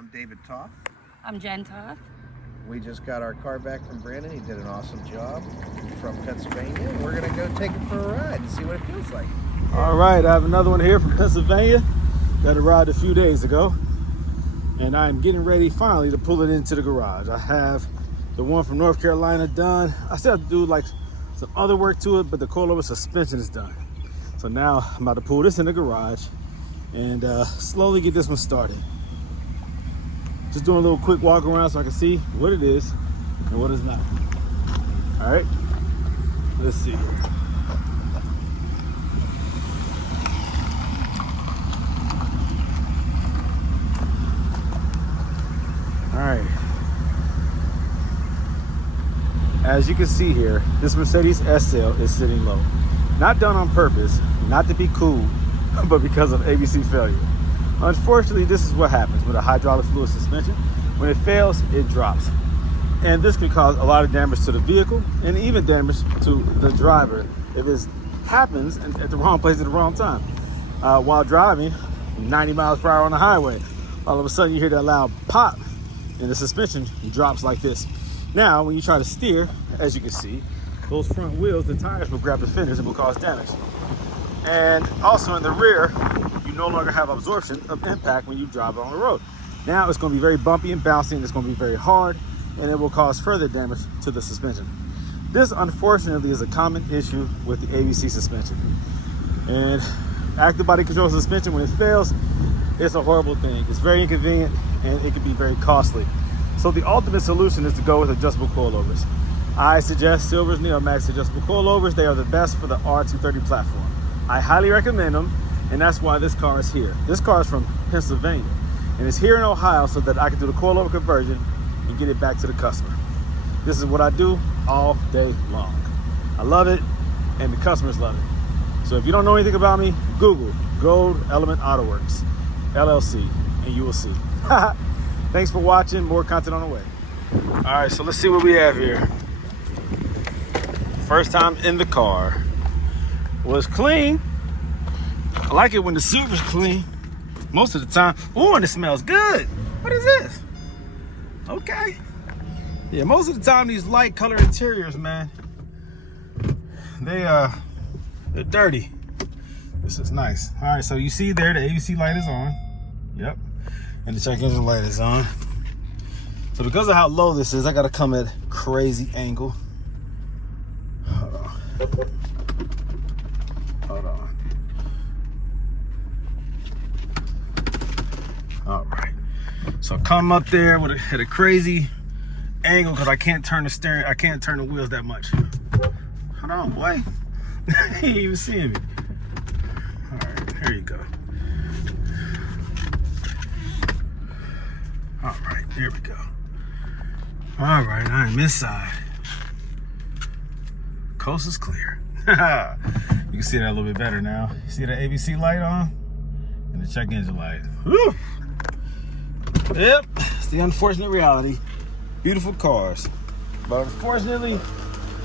I'm David Toth. I'm Jen Toth. We just got our car back from Brandon. He did an awesome job. He's from Pennsylvania, and we're gonna go take it for a ride and see what it feels like. All right, I have another one here from Pennsylvania that arrived a few days ago, and I'm getting ready finally to pull it into the garage. I have the one from North Carolina done. I still have to do like some other work to it, but the coilover suspension is done. So now I'm about to pull this in the garage and slowly get this one started. Just doing a little quick walk around so I can see what it is and what it's not. All right, let's see here. All right. As you can see here, this Mercedes SL is sitting low. Not done on purpose, not to be cool, but because of ABC failure. Unfortunately, this is what happens with a hydraulic fluid suspension. When it fails, it drops. And this can cause a lot of damage to the vehicle and even damage to the driver if it happens at the wrong place at the wrong time. While driving 90 miles per hour on the highway, all of a sudden you hear that loud pop and the suspension drops like this. Now, when you try to steer, as you can see, those front wheels, the tires will grab the fenders and will cause damage. And also in the rear, you no longer have absorption of impact when you drive on the road. Now it's going to be very bumpy and bouncy, and it's going to be very hard, and it will cause further damage to the suspension. This, unfortunately, is a common issue with the ABC suspension. And active body control suspension, when it fails, it's a horrible thing. It's very inconvenient, and it can be very costly. So the ultimate solution is to go with adjustable coilovers. I suggest Silver's NeoMax adjustable coilovers. They are the best for the R230 platform. I highly recommend them, and that's why this car is here. This car is from Pennsylvania, and it's here in Ohio so that I can do the coilover conversion and get it back to the customer. This is what I do all day long. I love it, and the customers love it. So if you don't know anything about me, Google Gold Element Autoworks LLC, and you will see. Thanks for watching. More content on the way. All right, so let's see what we have here. First time in the car. Was clean. I like it when the silver's clean most of the time. Oh, and it smells good. What is this? Okay. Yeah, most of the time these light color interiors, man, they're dirty. This is nice. All right, so you see there the ABC light is on. Yep. And the check engine light is on. So because of how low this is, I gotta come at crazy angle. Hold on. Hold on. All right. So come up there with at a crazy angle because I can't turn the steering, I can't turn the wheels that much. Hold on, boy. He ain't even seeing me. All right, here you go. All right, here we go. All right, I am inside. Coast is clear. You can see that a little bit better now. You see the ABC light on and the check engine light. Woo! Yep, it's the unfortunate reality. Beautiful cars, but unfortunately,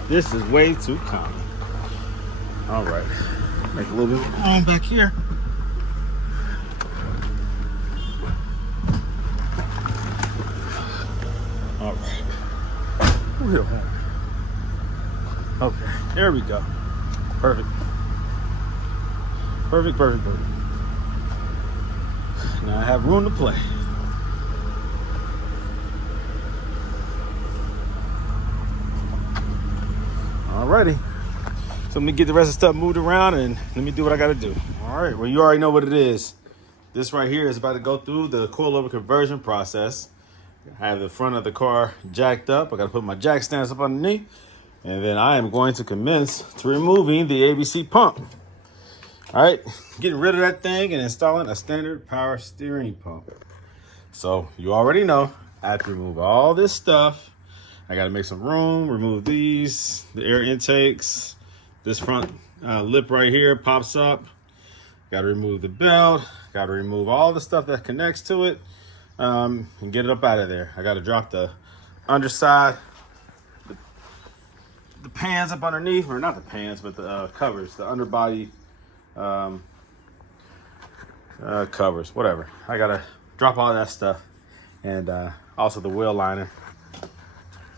this is way too common. All right, make a little bit of room back here. All right. Ooh, hit a horn. Okay, there we go. Perfect. Perfect, perfect, perfect. Now I have room to play. Alrighty. So let me get the rest of the stuff moved around and let me do what I gotta do. All right, well, you already know what it is. This right here is about to go through the coilover conversion process. I have the front of the car jacked up. I gotta put my jack stands up underneath. And then I am going to commence to removing the ABC pump. All right, getting rid of that thing and installing a standard power steering pump. So you already know I have to remove all this stuff. I gotta make some room, remove these, the air intakes. This front lip right here pops up. Gotta remove the belt. Gotta remove all the stuff that connects to it and get it up out of there. I gotta drop the underside, the pans up underneath, or not the pans, but the covers, the underbody covers, whatever. I gotta drop all that stuff and also the wheel liner.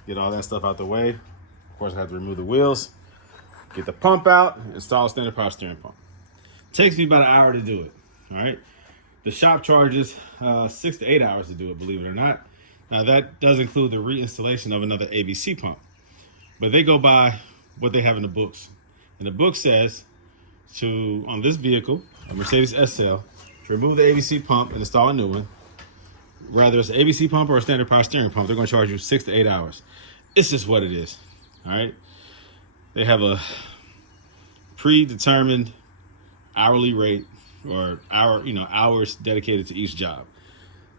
Get all that stuff out the way. Of course, I have to remove the wheels, get the pump out, install a standard power steering pump. Takes me about an hour to do it. All right. The shop charges 6 to 8 hours to do it, believe it or not. Now that does include the reinstallation of another ABC pump, but they go by what they have in the books. And the book says on this vehicle, a Mercedes SL, to remove the ABC pump and install a new one, whether it's an ABC pump or a standard power steering pump, they're going to charge you 6 to 8 hours. It's just what it is. All right. They have a predetermined hourly rate or hours dedicated to each job.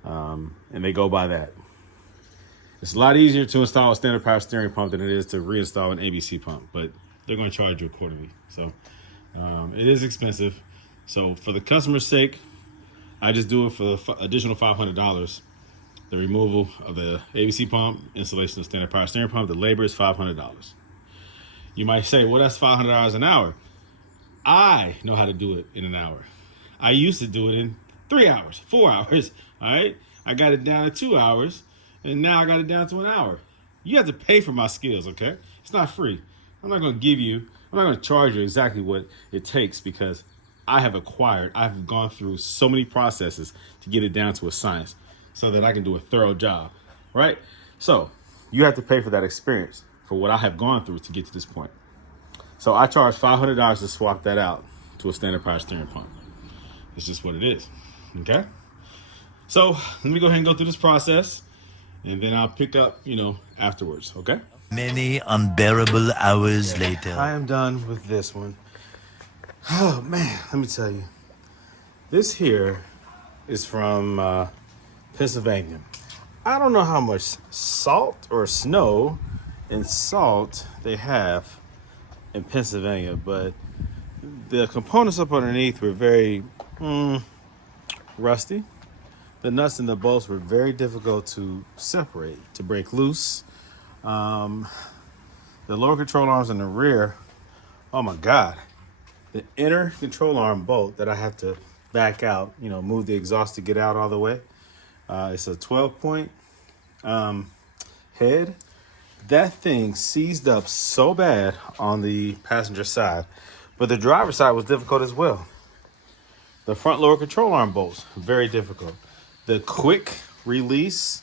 And they go by that. It's a lot easier to install a standard power steering pump than it is to reinstall an ABC pump, but they're going to charge you accordingly. So it is expensive. So for the customer's sake, I just do it for the additional $500. The removal of the ABC pump, installation of standard power steering pump, the labor is $500. You might say, well, that's $500 an hour. I know how to do it in an hour. I used to do it in 3 hours, 4 hours. All right. I got it down to 2 hours, and now I got it down to an hour. You have to pay for my skills. Okay. It's not free. I'm not going to charge you exactly what it takes, because I've gone through so many processes to get it down to a science so that I can do a thorough job, right? So you have to pay for that experience, for what I have gone through to get to this point. So I charge $500 to swap that out to a standard power steering pump. It's just what it is, okay? So let me go ahead and go through this process, and then I'll pick up, afterwards, okay? Many unbearable hours later. I am done with this one. Oh, man, let me tell you. This here is from Pennsylvania. I don't know how much salt or snow and salt they have in Pennsylvania, but the components up underneath were very rusty. The nuts and the bolts were very difficult to separate, to break loose. The lower control arms in the rear, oh my God. The inner control arm bolt that I have to back out, move the exhaust to get out all the way. It's a 12-point head. That thing seized up so bad on the passenger side, but the driver's side was difficult as well. The front lower control arm bolts, very difficult. The quick release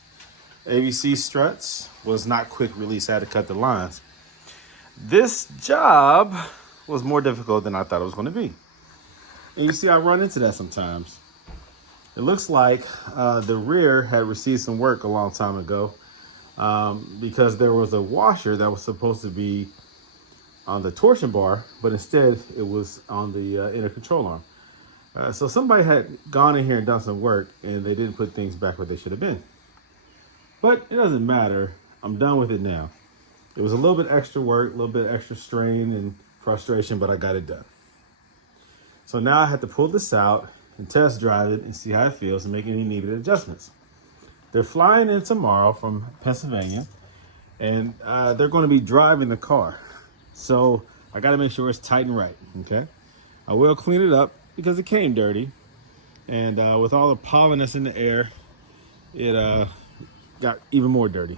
ABC struts was not quick release. I had to cut the lines. This job was more difficult than I thought it was going to be. And you see, I run into that sometimes. It looks like the rear had received some work a long time ago, because there was a washer that was supposed to be on the torsion bar, but instead it was on the inner control arm. So somebody had gone in here and done some work, and they didn't put things back where they should have been. But it doesn't matter. I'm done with it now. It was a little bit extra work, a little bit extra strain and frustration, but I got it done. So now I have to pull this out and test drive it and see how it feels and make any needed adjustments. They're flying in tomorrow from Pennsylvania, and they're going to be driving the car. So I got to make sure it's tight and right, okay? I will clean it up because it came dirty, and with all the pollen that's in the air, it got even more dirty.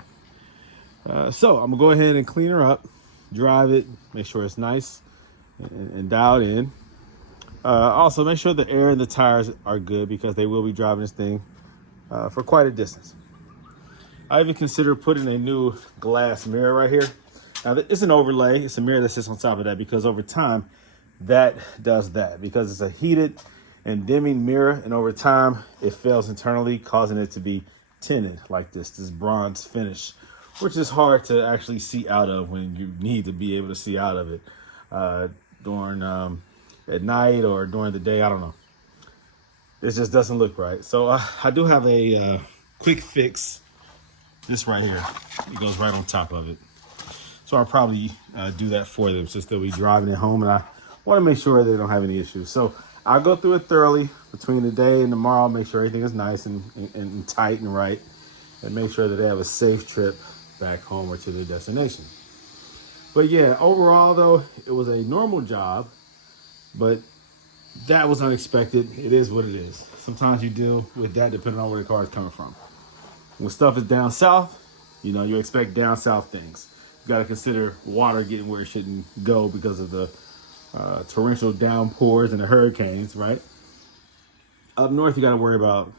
So I'm gonna go ahead and clean her up, drive it, make sure it's nice and dialed in. Also make sure the air and the tires are good, because they will be driving this thing for quite a distance. I even considered putting a new glass mirror right here. Now it's an overlay, it's a mirror that sits on top of that, because over time that does that, because it's a heated and dimming mirror, and over time it fails internally, causing it to be tinted like this bronze finish, which is hard to actually see out of when you need to be able to see out of it during at night or during the day. I don't know. It just doesn't look right. So I do have a quick fix. This right here, it goes right on top of it. So I'll probably do that for them, since they'll be driving it home, and I want to make sure they don't have any issues. So I'll go through it thoroughly between today and tomorrow, make sure everything is nice and tight and right, and make sure that they have a safe trip back home or to their destination. But yeah, overall though, it was a normal job, but that was unexpected. It is what it is. Sometimes you deal with that depending on where the car is coming from. When stuff is down south, you know, you expect down south things. You got to consider water getting where it shouldn't go because of the torrential downpours and the hurricanes, right? Up north, you got to worry about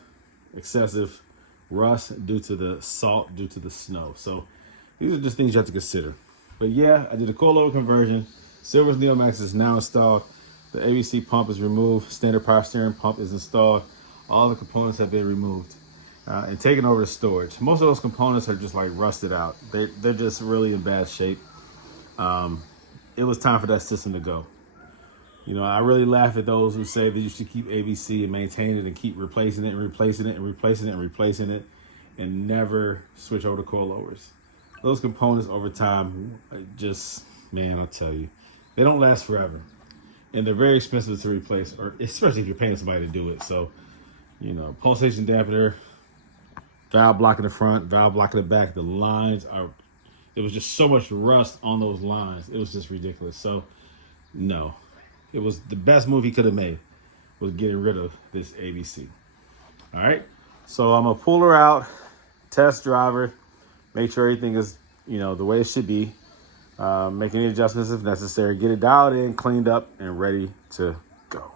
excessive rust due to the salt, due to the snow. So these are just things you have to consider. But yeah, I did a coilover conversion. Silver's Neomax is now installed. The ABC pump is removed. Standard power steering pump is installed. All the components have been removed and taken over to storage. Most of those components are just like rusted out. They're just really in bad shape. It was time for that system to go. You know, I really laugh at those who say that you should keep ABC and maintain it and keep replacing it and replacing it and replacing it and replacing it and never switch over to coilovers. Those components over time, just, man, I'll tell you, they don't last forever. And they're very expensive to replace, or especially if you're paying somebody to do it. So, you know, pulsation dampener, valve block in the front, valve block in the back, the lines are, there was just so much rust on those lines. It was just ridiculous. So, no. It was the best move he could have made, was getting rid of this ABC. All right, so I'm gonna pull her out, test drive her, make sure everything is, you know, the way it should be, make any adjustments if necessary, get it dialed in, cleaned up, and ready to go.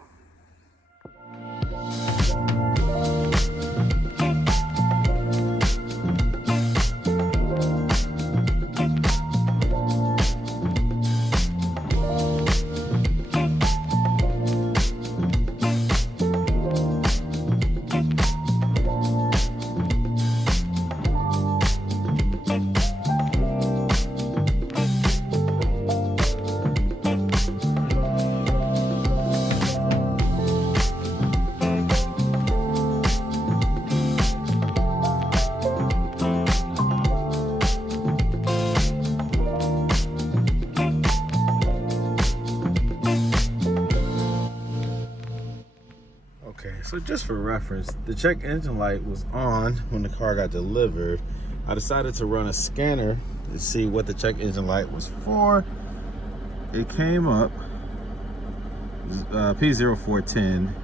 So just for reference, the check engine light was on when the car got delivered. I decided to run a scanner to see what the check engine light was for. It came up P0410,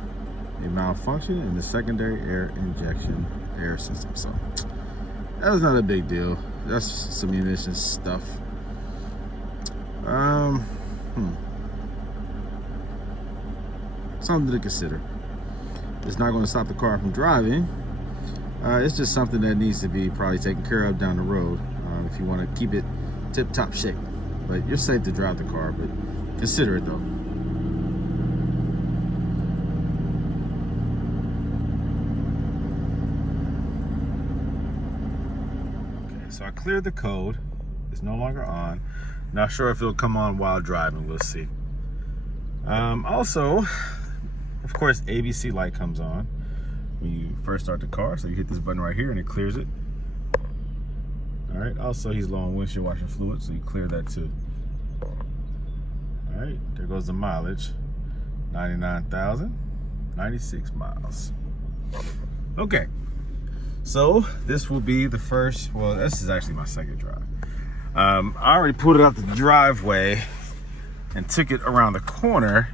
a malfunction in the secondary air injection air system. So that was not a big deal. That's some emissions stuff. Something to consider. It's not going to stop the car from driving. It's just something that needs to be probably taken care of down the road if you want to keep it tip-top shape. But you're safe to drive the car, but consider it though. Okay, so I cleared the code. It's no longer on. Not sure if it'll come on while driving. We'll see. Also, of course, ABC light comes on when you first start the car. So you hit this button right here and it clears it. All right, also he's low on windshield washer fluid, so you clear that too. All right, there goes the mileage. 99,096 miles. Okay, so this will be the first, well, this is actually my second drive. I already pulled it out the driveway and took it around the corner.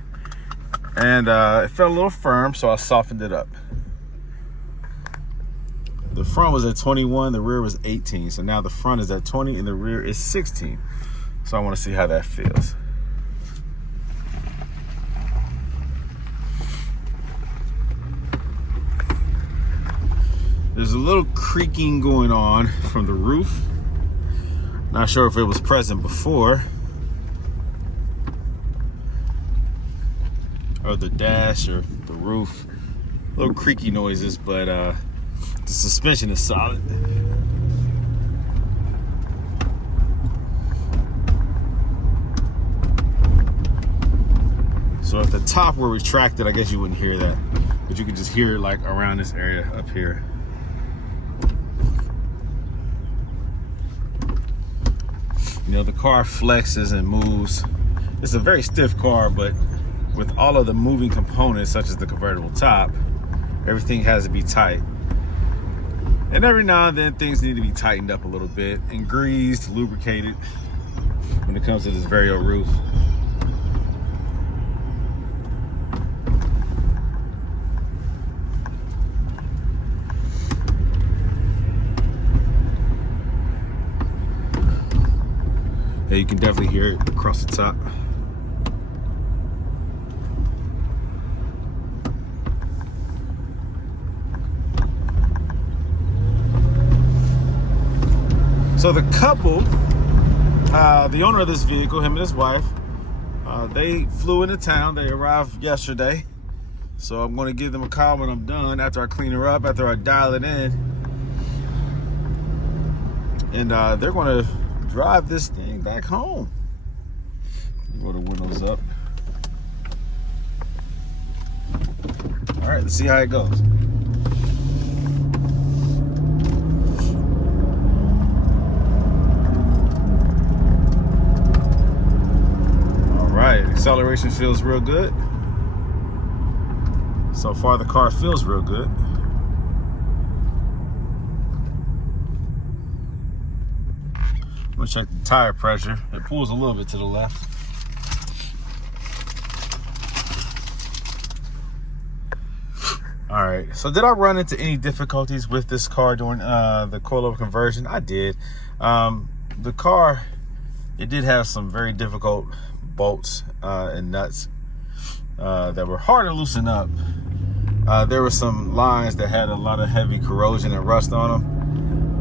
And it felt a little firm, so I softened it up. The front was at 21, the rear was 18. So now the front is at 20 and the rear is 16. So I want to see how that feels. There's a little creaking going on from the roof. Not sure if it was present before. Or the dash or the roof. Little creaky noises, but the suspension is solid. So if the top were retracted, I guess you wouldn't hear that, but you could just hear it like around this area up here. You know, the car flexes and moves. It's a very stiff car, but with all of the moving components, such as the convertible top, everything has to be tight. And every now and then, things need to be tightened up a little bit and greased, lubricated when it comes to this Vario roof. Yeah, you can definitely hear it across the top. So the couple, the owner of this vehicle, him and his wife, they flew into town. They arrived yesterday. So I'm going to give them a call when I'm done, after I clean her up, after I dial it in. And they're going to drive this thing back home. Roll the windows up. All right, let's see how it goes. All right, acceleration feels real good. So far, the car feels real good. I'm gonna check the tire pressure. It pulls a little bit to the left. All right, so did I run into any difficulties with this car during the coilover conversion? I did. The car, it did have some very difficult bolts and nuts that were hard to loosen up. There were some lines that had a lot of heavy corrosion and rust on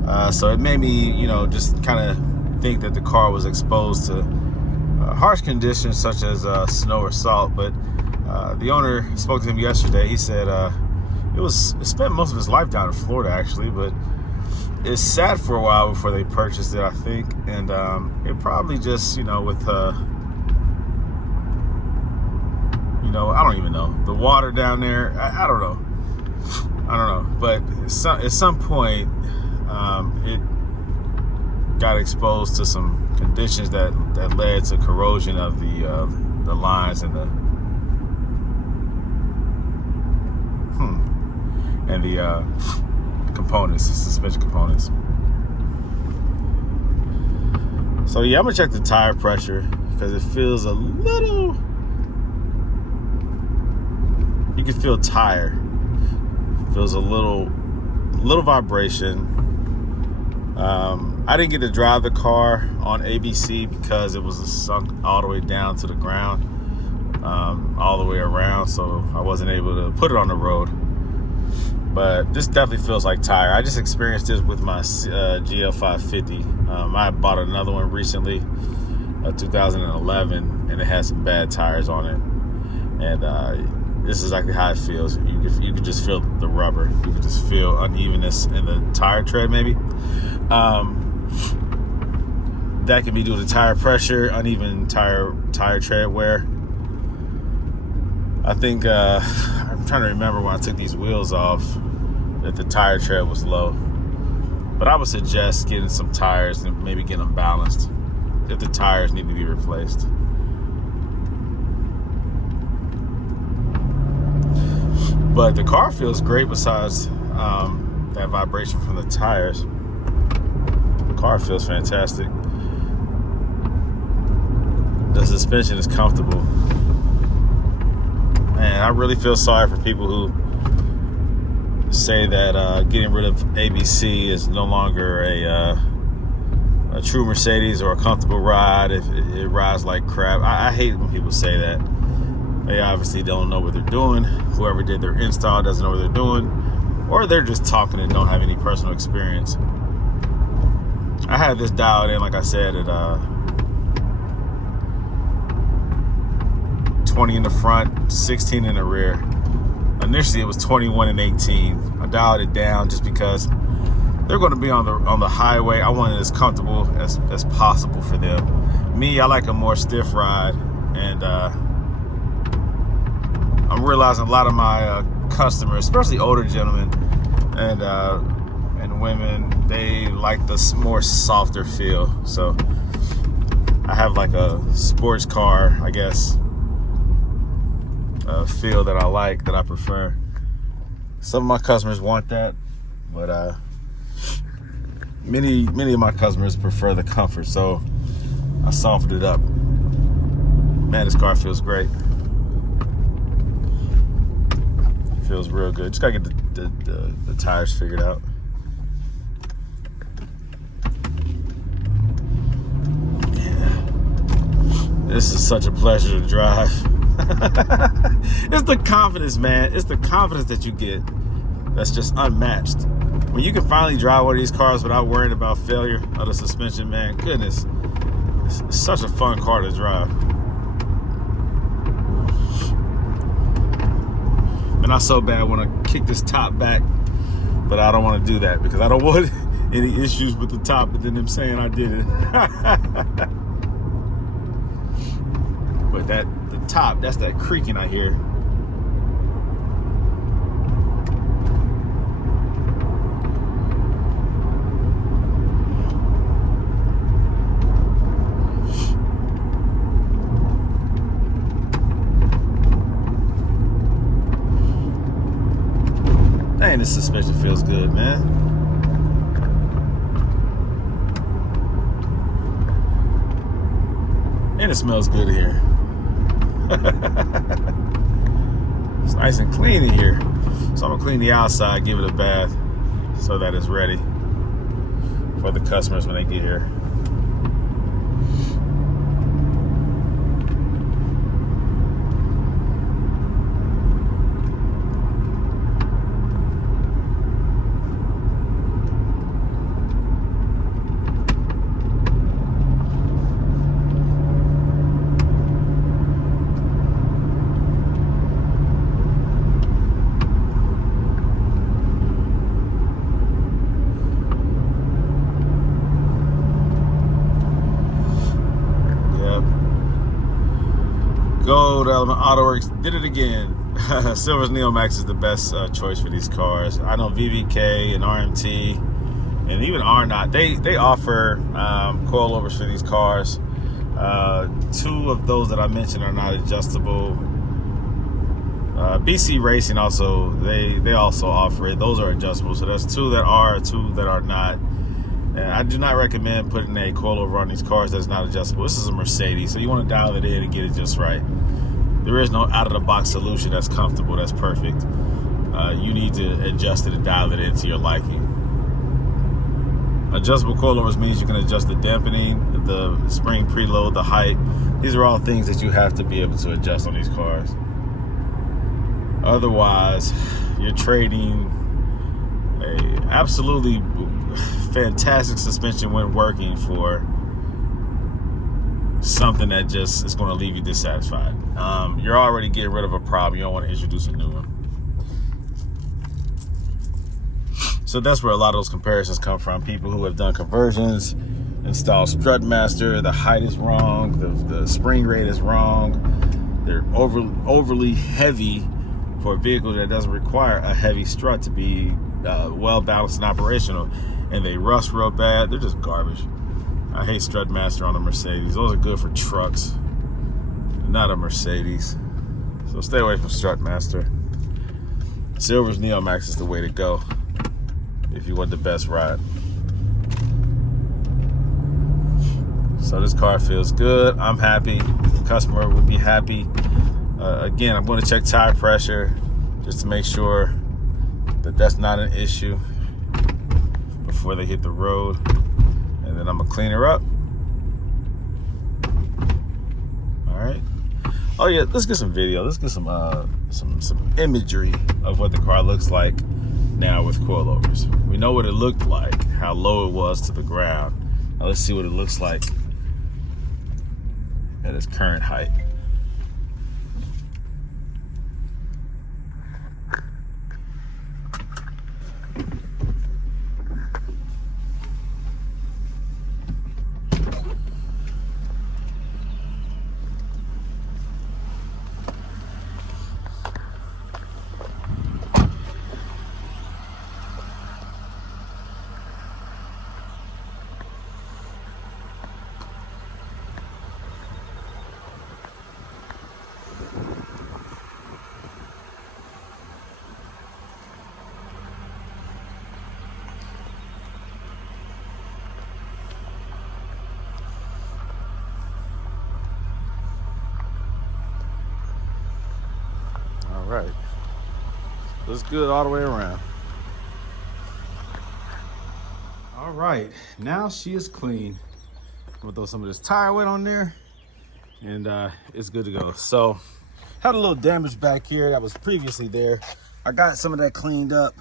them. So it made me, just kind of think that the car was exposed to harsh conditions such as snow or salt. But the owner spoke to him yesterday. He said it spent most of his life down in Florida, actually, but it sat for a while before they purchased it, I think. And it probably just, with I don't even know. The water down there, I don't know. But at some point, it got exposed to some conditions that led to corrosion of the lines and the components, the suspension components. So yeah, I'm gonna check the tire pressure because it feels a little. You can feel tire. Feels a little vibration. I didn't get to drive the car on ABC because it was sunk all the way down to the ground, all the way around, so I wasn't able to put it on the road. But this definitely feels like tire. I just experienced this with my GL550. I bought another one recently, 2011, and it had some bad tires on it. And this is exactly how it feels. You can just feel the rubber. You can just feel unevenness in the tire tread, maybe. That can be due to tire pressure, uneven tire tread wear. I think I'm trying to remember when I took these wheels off that the tire tread was low. But I would suggest getting some tires and maybe getting them balanced if the tires need to be replaced. But the car feels great besides that vibration from the tires. The car feels fantastic. The suspension is comfortable. Man, I really feel sorry for people who say that getting rid of ABC is no longer a true Mercedes or a comfortable ride if it rides like crap. I hate when people say that. They obviously don't know what they're doing. Whoever did their install doesn't know what they're doing, or they're just talking and don't have any personal experience. I had this dialed in, like I said, at 20 in the front, 16 in the rear. Initially, it was 21 and 18. I dialed it down just because they're going to be on the highway. I want it as comfortable as possible for them. Me, I like a more stiff ride, and I'm realizing a lot of my customers, especially older gentlemen and women, they like the more softer feel. So I have like a sports car, I guess, feel that I like, that I prefer. Some of my customers want that, but many of my customers prefer the comfort, so I softened it up. Man, this car feels great. Feels real good. Just gotta get the tires figured out. Yeah. This is such a pleasure to drive. It's the confidence, man. It's the confidence that you get that's just unmatched. When you can finally drive one of these cars without worrying about failure of the suspension, man, goodness. It's such a fun car to drive. And I so bad want to kick this top back, but I don't want to do that because I don't want any issues with the top, but then them saying I did it. But the top, that's that creaking I hear. Dang, this suspension feels good, man. And it smells good here. It's nice and clean in here. So I'm gonna clean the outside, give it a bath so that it's ready for the customers when they get here. Gold Element Autoworks did it again. Silver's Neomax is the best choice for these cars. I know VVK and RMT and even R-Not, they offer coilovers for these cars. Two of those that I mentioned are not adjustable. BC Racing also, they also offer it. Those are adjustable. So that's two that are not. And I do not recommend putting a coilover on these cars that's not adjustable. This is a Mercedes, so you want to dial it in and get it just right. There is no out-of-the-box solution that's comfortable, that's perfect. You need to adjust it and dial it into your liking. Adjustable coilovers means you can adjust the dampening, the spring preload, the height. These are all things that you have to be able to adjust on these cars. Otherwise, you're trading a absolutely fantastic suspension when working for something that just is going to leave you dissatisfied. You're already getting rid of a problem. You don't want to introduce a new one. So that's where a lot of those comparisons come from. People who have done conversions, installed Strutmaster, the height is wrong, the spring rate is wrong. They're overly heavy for a vehicle that doesn't require a heavy strut to be well balanced and operational. And they rust real bad. They're just garbage. I hate Strutmaster on a Mercedes. Those are good for trucks, not a Mercedes. So stay away from Strutmaster. Silver's Neomax is the way to go if you want the best ride. So this car feels good. I'm happy. The customer would be happy. Again, I'm going to check tire pressure just to make sure that that's not an issue before they hit the road. And then I'm gonna clean her up. All right. Oh yeah, let's get some video. Let's get some imagery of what the car looks like now with coilovers. We know what it looked like, how low it was to the ground. Now let's see what it looks like at its current height. Right. Looks good all the way around. All right, now she is clean. I'm gonna throw some of this tire wet on there and it's good to go. So had a little damage back here that was previously there. I got some of that cleaned up,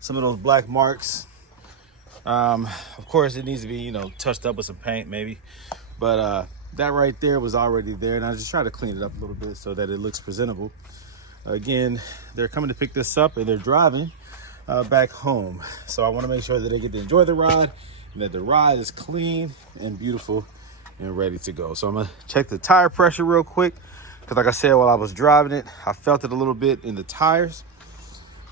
some of those black marks. Of course it needs to be, you know, touched up with some paint maybe, but that right there was already there, and I just try to clean it up a little bit so that it looks presentable. Again, they're coming to pick this up and they're driving back home, so I want to make sure that they get to enjoy the ride and that the ride is clean and beautiful and ready to go. So I'm gonna check the tire pressure real quick, because like I said, while I was driving it, I felt it a little bit in the tires,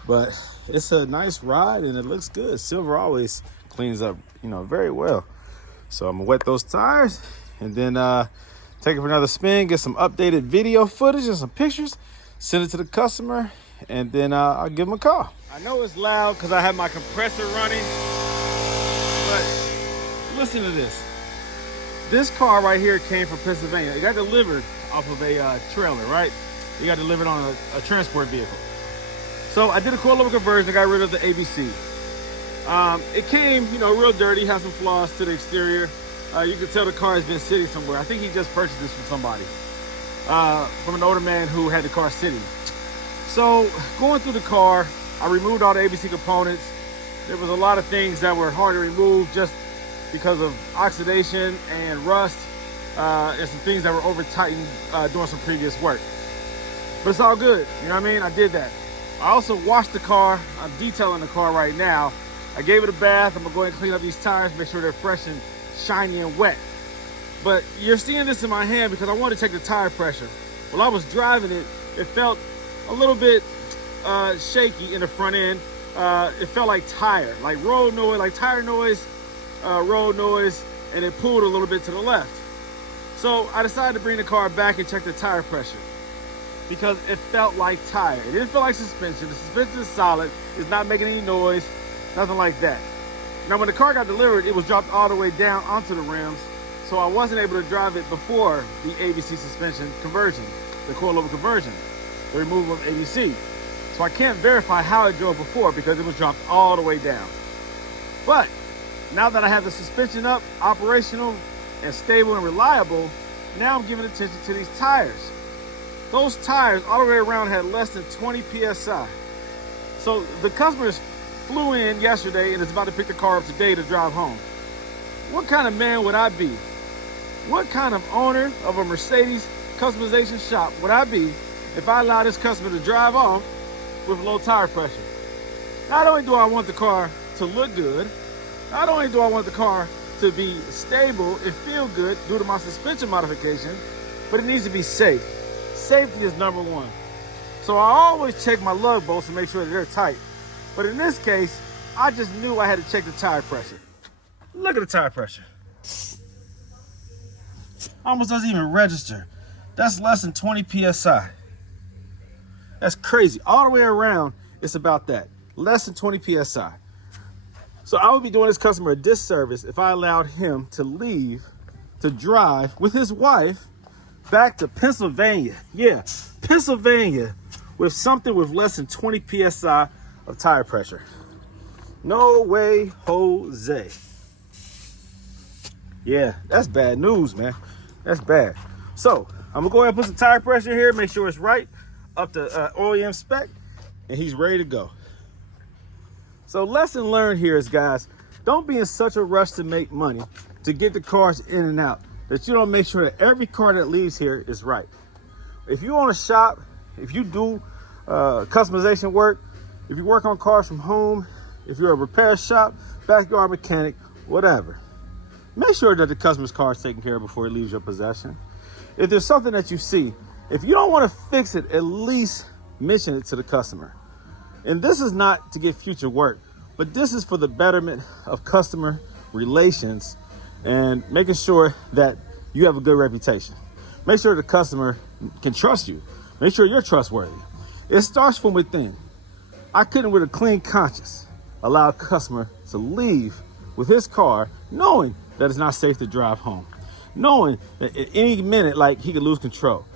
but it's a nice ride and it looks good. Silver always cleans up, you know, very well. So I'm gonna wet those tires and then take it for another spin, get some updated video footage and some pictures, send it to the customer, and then I'll give them a call. I know it's loud because I have my compressor running, but listen to this. This car right here came from Pennsylvania. It got delivered off of a trailer, right? It got delivered on a transport vehicle. So I did a coilover conversion, I got rid of the ABC. It came, you know, real dirty, has some flaws to the exterior. You can tell the car has been sitting somewhere. I think he just purchased this from somebody, from an older man who had the car sitting. So going through the car, I removed all the ABC components. There was a lot of things that were hard to remove just because of oxidation and rust, and some things that were over tightened doing some previous work. But it's all good, you know what I mean? I did that. I also washed the car. I'm detailing the car right now. I gave it a bath. I'm gonna go ahead and clean up these tires, make sure they're fresh and shiny and wet. But you're seeing this in my hand because I wanted to check the tire pressure. While I was driving it, it felt a little bit shaky in the front end. It felt like tire, like road noise, like tire noise, road noise, and it pulled a little bit to the left. So I decided to bring the car back and check the tire pressure because it felt like tire. It didn't feel like suspension. The suspension is solid. It's not making any noise, nothing like that. Now, when the car got delivered, it was dropped all the way down onto the rims, so I wasn't able to drive it before the ABC suspension conversion, the coilover conversion, the removal of ABC. So I can't verify how it drove before because it was dropped all the way down. But now that I have the suspension up, operational and stable and reliable, now I'm giving attention to these tires. Those tires all the way around had less than 20 PSI. So the customers flew in yesterday and is about to pick the car up today to drive home. What kind of man would I be? What kind of owner of a Mercedes customization shop would I be if I allowed this customer to drive off with low tire pressure? Not only do I want the car to look good, not only do I want the car to be stable and feel good due to my suspension modification, but it needs to be safe. Safety is number one. So I always check my lug bolts to make sure that they're tight. But in this case, I just knew I had to check the tire pressure. Look at the tire pressure. Almost doesn't even register. That's less than 20 PSI. That's crazy. All the way around, it's about that. Less than 20 PSI. So I would be doing this customer a disservice if I allowed him to leave to drive with his wife back to Pennsylvania. Yeah, Pennsylvania with something with less than 20 PSI of tire pressure. No way, Jose. Yeah, that's bad news, man. That's bad. So I'm gonna go ahead and put some tire pressure here, make sure it's right, up to OEM spec, and he's ready to go. So lesson learned here is, guys, don't be in such a rush to make money to get the cars in and out that you don't make sure that every car that leaves here is right. If you own a shop, if you do customization work, if you work on cars from home, if you're a repair shop, backyard mechanic, whatever, make sure that the customer's car is taken care of before it leaves your possession. If there's something that you see, if you don't want to fix it, at least mention it to the customer. And this is not to get future work, but this is for the betterment of customer relations and making sure that you have a good reputation. Make sure the customer can trust you. Make sure you're trustworthy. It starts from within. I couldn't, with a clean conscience, allow a customer to leave with his car knowing that it's not safe to drive home, knowing that at any minute, like, he could lose control.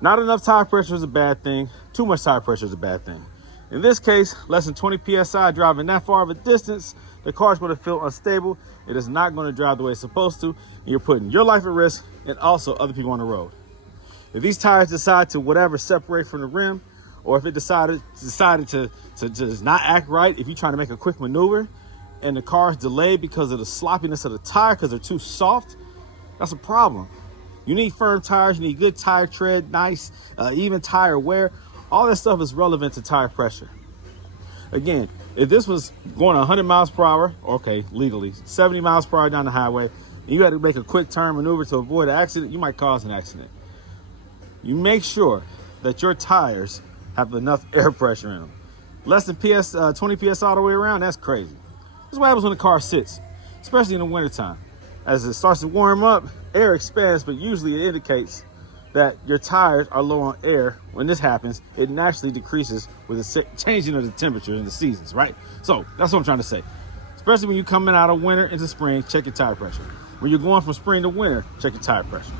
Not enough tire pressure is a bad thing. Too much tire pressure is a bad thing. In this case, less than 20 PSI driving that far of a distance, the car's going to feel unstable. It is not going to drive the way it's supposed to. And you're putting your life at risk and also other people on the road. If these tires decide to whatever separate from the rim, or if it decided to just not act right, if you're trying to make a quick maneuver and the car is delayed because of the sloppiness of the tire because they're too soft, that's a problem. You need firm tires, you need good tire tread, nice, even tire wear. All that stuff is relevant to tire pressure. Again, if this was going 100 miles per hour, okay, legally, 70 miles per hour down the highway, and you had to make a quick turn maneuver to avoid an accident, you might cause an accident. You make sure that your tires have enough air pressure in them. Less than 20 PSI all the way around, that's crazy. That's what happens when the car sits, especially in the wintertime. As it starts to warm up, air expands, but usually it indicates that your tires are low on air. When this happens, it naturally decreases with the changing of the temperature in the seasons, right? So that's what I'm trying to say. Especially when you're coming out of winter into spring, check your tire pressure. When you're going from spring to winter, check your tire pressure.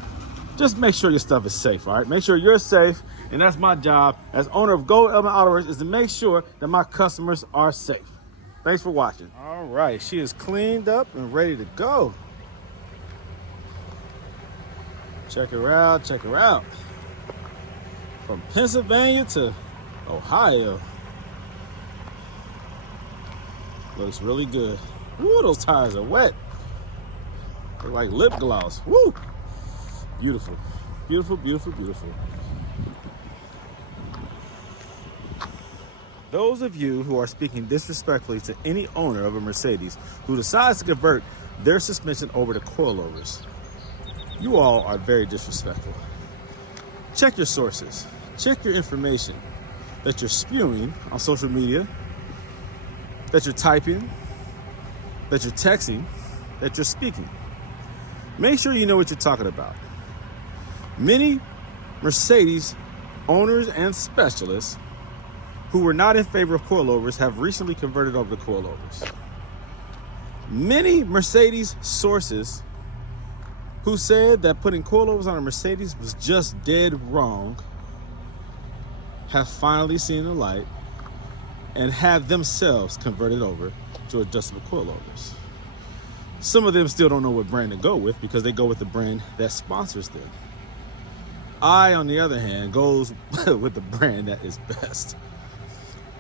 Just make sure your stuff is safe, all right? Make sure you're safe, and that's my job as owner of Gold Element Autoworks, is to make sure that my customers are safe. Thanks for watching. All right, she is cleaned up and ready to go. Check her out, check her out. From Pennsylvania to Ohio. Looks really good. Ooh, those tires are wet. They're like lip gloss. Woo! Beautiful, beautiful, beautiful, beautiful. Those of you who are speaking disrespectfully to any owner of a Mercedes who decides to convert their suspension over to coilovers, you all are very disrespectful. Check your sources. Check your information that you're spewing on social media, that you're typing, that you're texting, that you're speaking. Make sure you know what you're talking about. Many Mercedes owners and specialists who were not in favor of coilovers have recently converted over to coilovers. Many Mercedes sources who said that putting coilovers on a Mercedes was just dead wrong have finally seen the light and have themselves converted over to adjustable coilovers. Some of them still don't know what brand to go with because they go with the brand that sponsors them. I, on the other hand, goes with the brand that is best.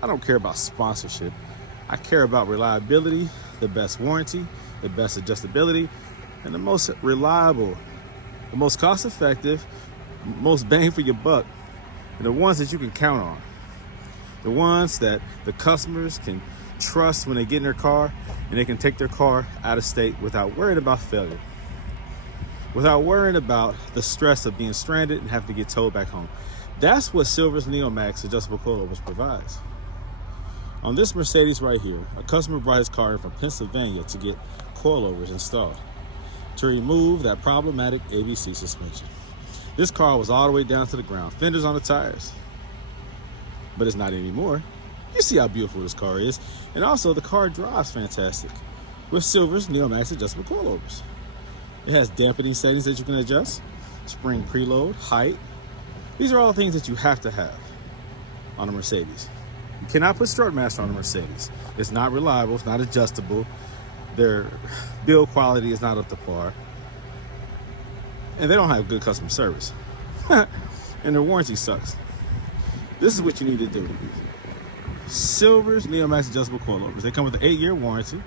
I don't care about sponsorship. I care about reliability, the best warranty, the best adjustability, and the most reliable, the most cost-effective, most bang for your buck, and the ones that you can count on. The ones that the customers can trust when they get in their car and they can take their car out of state without worrying about failure, without worrying about the stress of being stranded and having to get towed back home. That's what Silver's NeoMax adjustable coilovers provides. On this Mercedes right here, a customer brought his car in from Pennsylvania to get coilovers installed to remove that problematic ABC suspension. This car was all the way down to the ground, fenders on the tires, but it's not anymore. You see how beautiful this car is, and also the car drives fantastic with Silver's NeoMax adjustable coilovers. It has dampening settings that you can adjust, spring preload, height. These are all things that you have to have on a Mercedes. You cannot put strut master on a Mercedes. It's not reliable, it's not adjustable. Their build quality is not up to par. And they don't have good customer service. And their warranty sucks. This is what you need to do. Silver's NeoMax adjustable coilovers. They come with an 8-year warranty.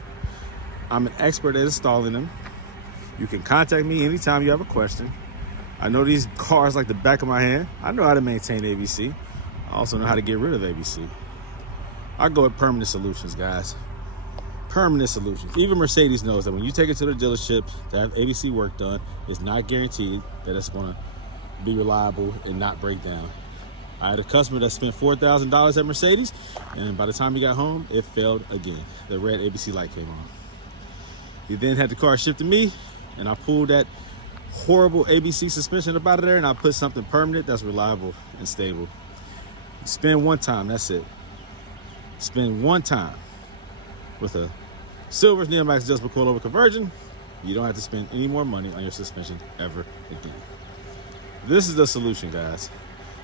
I'm an expert at installing them. You can contact me anytime you have a question. I know these cars like the back of my hand. I know how to maintain ABC. I also know how to get rid of ABC. I go with permanent solutions, guys. Permanent solutions. Even Mercedes knows that when you take it to the dealership to have ABC work done, it's not guaranteed that it's going to be reliable and not break down. I had a customer that spent $4,000 at Mercedes, and by the time he got home, it failed again. The red ABC light came on. He then had the car shipped to me, and I pulled that horrible ABC suspension up out of there, and I put something permanent that's reliable and stable. Spend one time, that's it. Spend one time with a Silver's NeoMax adjustable coilover conversion. You don't have to spend any more money on your suspension ever again. This is the solution, guys.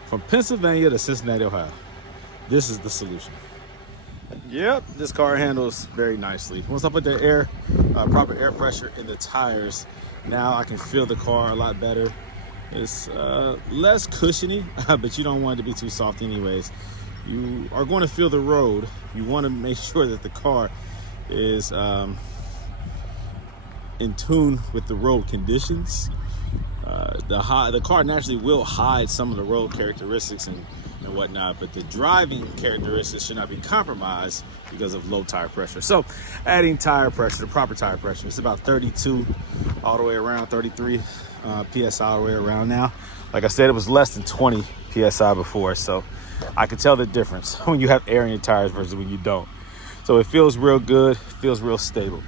From Pennsylvania to Cincinnati, Ohio. This is the solution. Yep, this car handles very nicely. Once I put the proper air pressure in the tires, now I can feel the car a lot better. It's less cushiony, but you don't want it to be too soft anyways. You are going to feel the road. You want to make sure that the car is in tune with the road conditions. The car naturally will hide some of the road characteristics and whatnot, but the driving characteristics should not be compromised because of low tire pressure. So adding tire pressure, the proper tire pressure, it's about 32 all the way around, 33 PSI all the way around now. Like I said, it was less than 20 PSI before, so I can tell the difference when you have air in your tires versus when you don't. So it feels real good, feels real stable.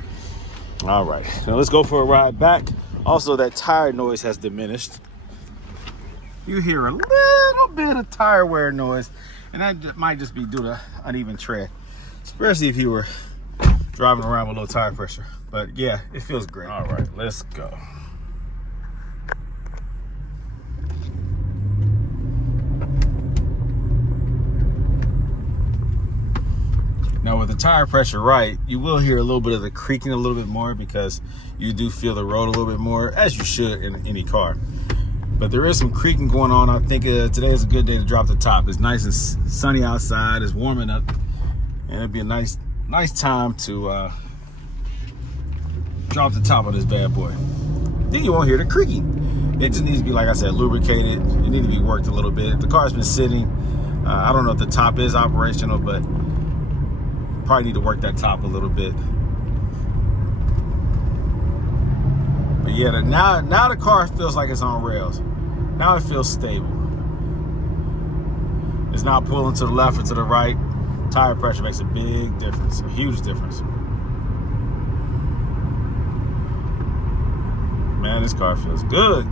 All right, now let's go for a ride back. Also, that tire noise has diminished. You hear a little bit of tire wear noise, and that might just be due to uneven tread, especially if you were driving around with low tire pressure. But yeah, it feels great. All right, let's go. Now with the tire pressure right, you will hear a little bit of the creaking a little bit more because you do feel the road a little bit more, as you should in any car. But there is some creaking going on. I think today is a good day to drop the top. It's nice and sunny outside. It's warming up, and it'll be a nice time to drop the top of this bad boy. Then you won't hear the creaking. It just needs to be, like I said, lubricated. It needs to be worked a little bit. The car's been sitting. I don't know if the top is operational, but probably need to work that top a little bit. But yeah, now the car feels like it's on rails. Now it feels stable. It's not pulling to the left or to the right. Tire pressure makes a big difference, a huge difference. Man, this car feels good.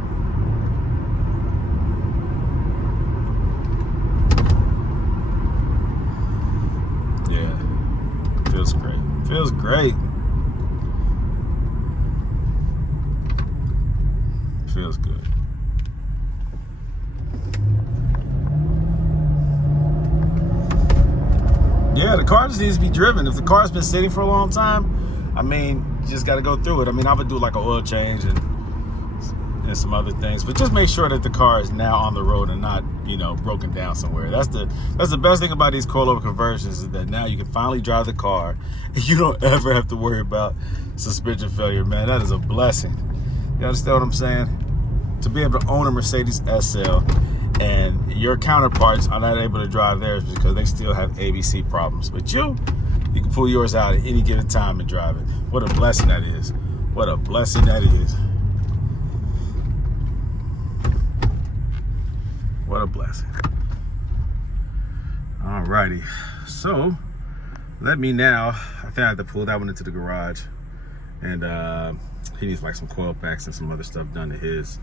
Yeah, feels great. Feels great. Feels good. Yeah, the car just needs to be driven. If the car's been sitting for a long time, I mean, you just got to go through it. I mean, I would do like an oil change and some other things, but just make sure that the car is now on the road and not, you know, broken down somewhere. That's the best thing about these coilover conversions, is that now you can finally drive the car and you don't ever have to worry about suspension failure. Man, that is a blessing. You understand what I'm saying? To be able to own a Mercedes SL and your counterparts are not able to drive theirs because they still have ABC problems. But you can pull yours out at any given time and drive it. What a blessing that is. What a blessing that is. What a blessing. Alrighty. So, let me now, I think I have to pull that one into the garage. And he needs like some coil packs and some other stuff done to his.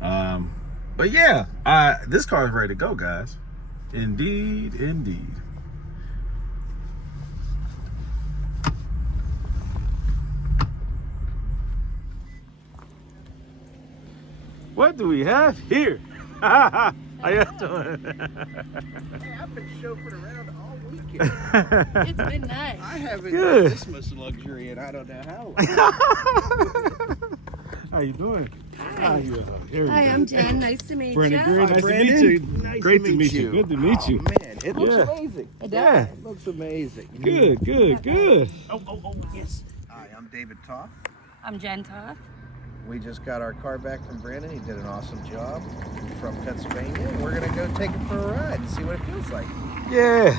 But yeah, this car is ready to go, guys. Indeed, indeed. What do we have here? How you doing? Hey, I've been chauffeured around all weekend. It's been nice. I haven't Good. had this much luxury in I don't know how long. How you doing? Hi. Hi, I'm Jen. Nice to meet Brandon, you. nice Brandon. to meet you. Nice Great to meet you. Good to meet you. Oh, man, it looks Yeah. amazing. It does. Yeah. It looks amazing. Good. Oh, yes. Hi, I'm David Toth. I'm Jen Toth. We just got our car back from Brandon. He did an awesome job. He's from Pennsylvania. And we're going to go take it for a ride and see what it feels like. Yeah.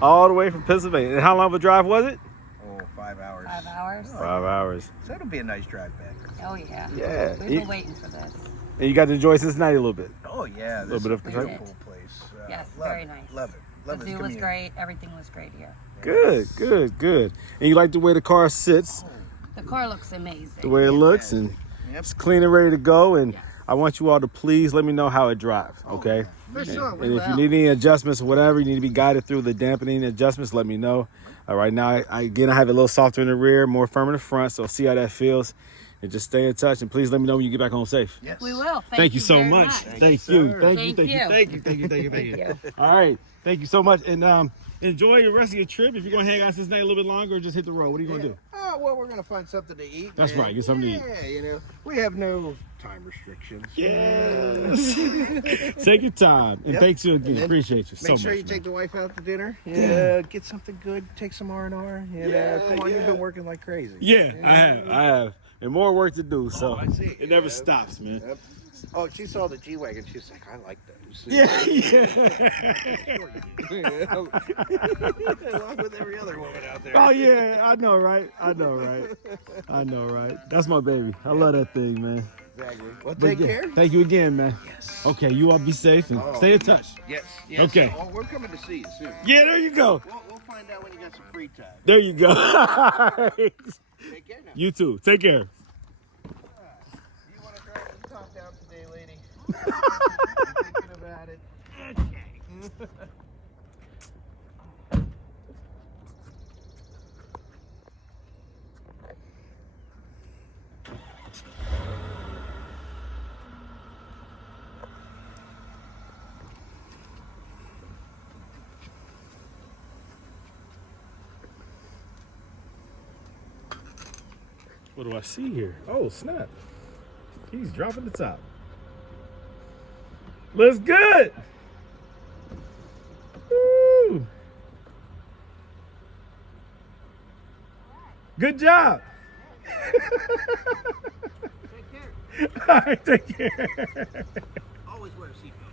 All the way from Pennsylvania. And how long of a drive was it? Oh, 5 hours. 5 hours. Oh, 5 hours. So it'll be a nice drive back. Oh yeah. Yeah. We've been waiting for this. And you got to enjoy Cincinnati a little bit. Oh, yeah. Little This bit is of a Kentucky. beautiful place. Yes, love very it, nice. Love it. Love The this zoo was community. great. Everything was great here. Good. And you like the way the car sits, The car looks amazing. the way it looks, and Yep. it's clean and ready to go. And Yes. I want you all to please let me know how it drives, okay? For sure. we And if you will. need any adjustments or whatever, you need to be guided through the dampening adjustments, let me know. Right now, I have it a little softer in the rear, more firm in the front, so see how that feels. And just stay in touch, and please let me know when you get back home safe. Yes. We will. Thank you so very much. Thank you, you. sir. Thank you. All right. Thank you so much. And enjoy the rest of your trip. If you're going to hang out Cincinnati a little bit longer, or just hit the road. What are you going to do? Oh, well, we're going to find something to eat. That's man. right, get something to eat. Yeah, you know, we have no time restrictions. Yes. Take your time. And Yep. thanks you again. And Appreciate you so Make much. sure you man. take the wife out to dinner. Yeah, get something good. Take some R&R. Come on, you've been working like crazy. Yeah, I have. And more work to do, so I see. it never Yep. stops, man. Yep. Oh, she saw the G-Wagon. She was like, I like those. Yeah, yeah. Along with every other woman out there. Oh yeah, I know, right? That's my baby. I love that thing, man. Exactly. Well, But take yeah, care. Thank you again, man. Yes. Okay, you all be safe and Oh, stay in touch. Yes. Okay. Oh, we're coming to see you soon. Yeah, there you go. We'll find out when you got some free time. There you go. Take care now. You too. Take care. You want to drive the top down today, lady? Thinking about it. Okay. What do I see here? Oh, snap. He's dropping the top. Looks good. Woo. Good job. Take care. All right, take care. Always wear a seatbelt.